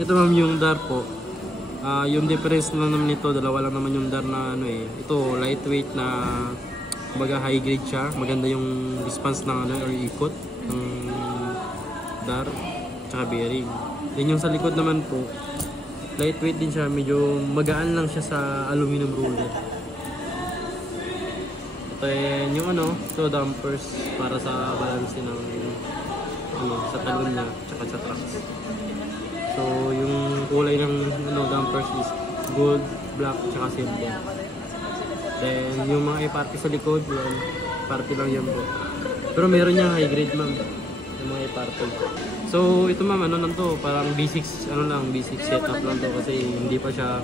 Ito ma'am yung dar po. Yung difference lang naman nito, dalawa lang naman yung dar na ano eh. Ito lightweight na kumbaga high grade siya. Maganda yung response ng ano or ikot ng dar tsaka bearing. Then yung sa likod naman po, lightweight din siya, medyo magaan lang siya sa aluminum roller. Then yung ano, so dampers para sa balance ng ano, sa talon niya tsaka sa trucks. So yung kulay ng ano, dampers is gold, black tsaka silver. Then yung mga e-party sa likod, yan, party lang yan po. Pero meron niya high grade ma'am, yung mga e-party. So ito ma'am, ano lang to, parang basic, ano lang, basic setup lang to kasi hindi pa siya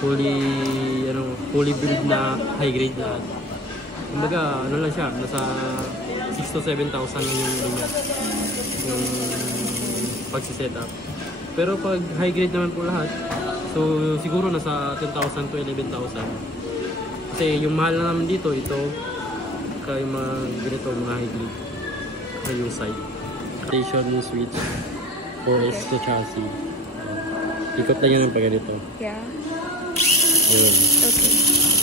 fully build na high grade lahat. Kumbaga, ano lang siya, nasa 6,000 to 7,000 lang yung pagsisetup. Pero pag high grade naman po lahat, so siguro nasa 10,000 to 11,000. Kasi yung mahal na naman dito, ito, kaya yung mga ganito, mga high grade. Ay yung side. Station yung switch, 4S to chassis. Ikot lang yun ang pag ganito. Yeah. Yun. Okay.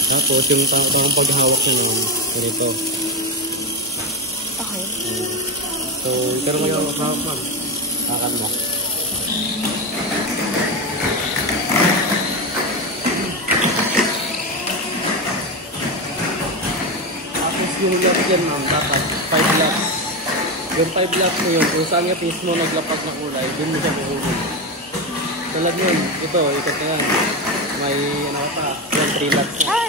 Tapos yung pang paghawak niya naman, ganito. Okay. So, ikaw mo yung hawak ma'am. Kakan mo. Tapos yung lap yan ma'am, dapat 5 laps. Yung 5 laps mo yun, kung saan nga face mo naglapat na kulay, dun mo siya mahuhuli. Tulad yun, ito, ikot na yan. May ano pa, 3 laps na.